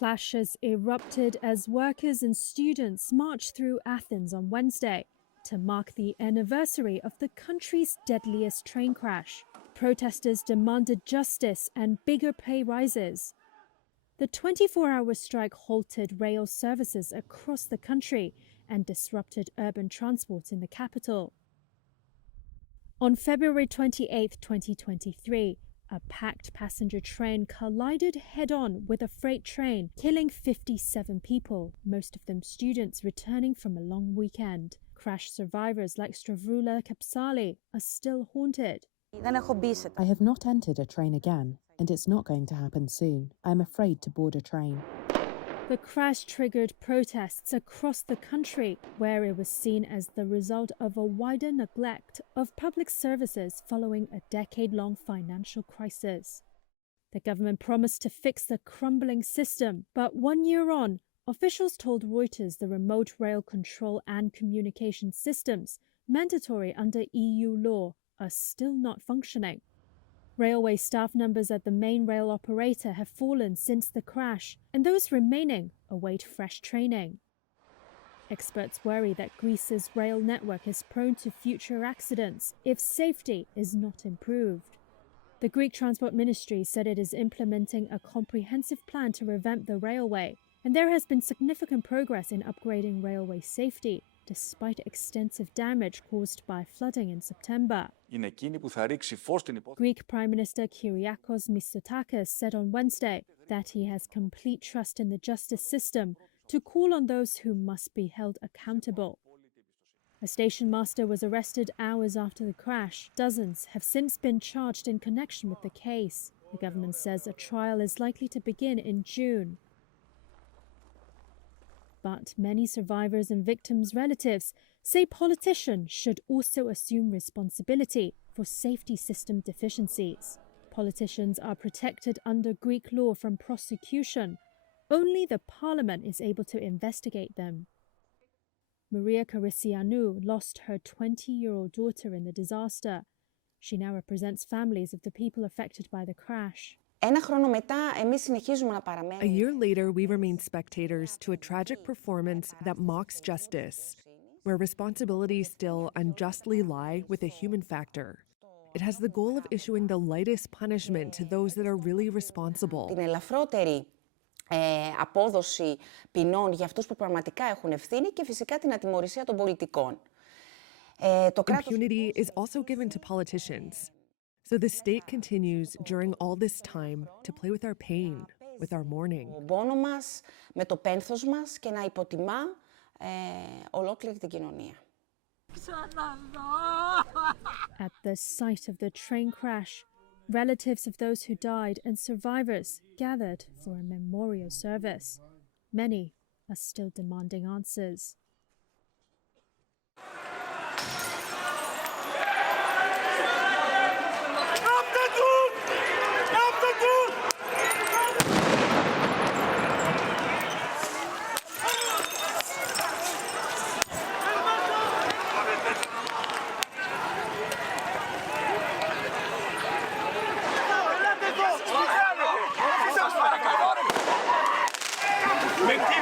Clashes erupted as workers and students marched through Athens on Wednesday to mark the anniversary of the country's deadliest train crash. Protesters demanded justice and bigger pay rises. The 24-hour strike halted rail services across the country and disrupted urban transport in the capital. On February 28, 2023, a packed passenger train collided head-on with a freight train, killing 57 people, most of them students returning from a long weekend. Crash survivors like Stavroula Kapsali are still haunted. I have not entered a train again, and it's not going to happen soon. I'm afraid to board a train. The crash triggered protests across the country, where it was seen as the result of a wider neglect of public services following a decade-long financial crisis. The government promised to fix the crumbling system, but 1 year on, officials told Reuters the remote rail control and communication systems, mandatory under EU law, are still not functioning. Railway staff numbers at the main rail operator have fallen since the crash, and those remaining await fresh training. Experts worry that Greece's rail network is prone to future accidents if safety is not improved. The Greek Transport Ministry said it is implementing a comprehensive plan to revamp the railway, and there has been significant progress in upgrading railway safety, despite extensive damage caused by flooding in September. Greek Prime Minister Kyriakos Mitsotakis said on Wednesday that he has complete trust in the justice system to call on those who must be held accountable. A station master was arrested hours after the crash. Dozens have since been charged in connection with the case. The government says a trial is likely to begin in June. But many survivors and victims' relatives say politicians should also assume responsibility for safety system deficiencies. Politicians are protected under Greek law from prosecution. Only the parliament is able to investigate them. Maria Carisianou lost her 20-year-old daughter in the disaster. She now represents families of the people affected by the crash. A year later, we remain spectators to a tragic performance that mocks justice, where responsibilities still unjustly lie with a human factor. It has the goal of issuing the lightest punishment to those that are really responsible. Την ελαφρότερη απόδοση ποινών για αυτούς που πραγματικά έχουν ευθύνη και φυσικά την ατιμωρησία των πολιτικών. Impunity is also given to politicians. So the state continues during all this time to play with our pain, with our mourning. Ο πόνο μας, με το πένθος μας και να υποτιμά ολόκληρη την κοινωνία. At the site of the train crash, relatives of those who died and survivors gathered for a memorial service. Many are still demanding answers. Mentira!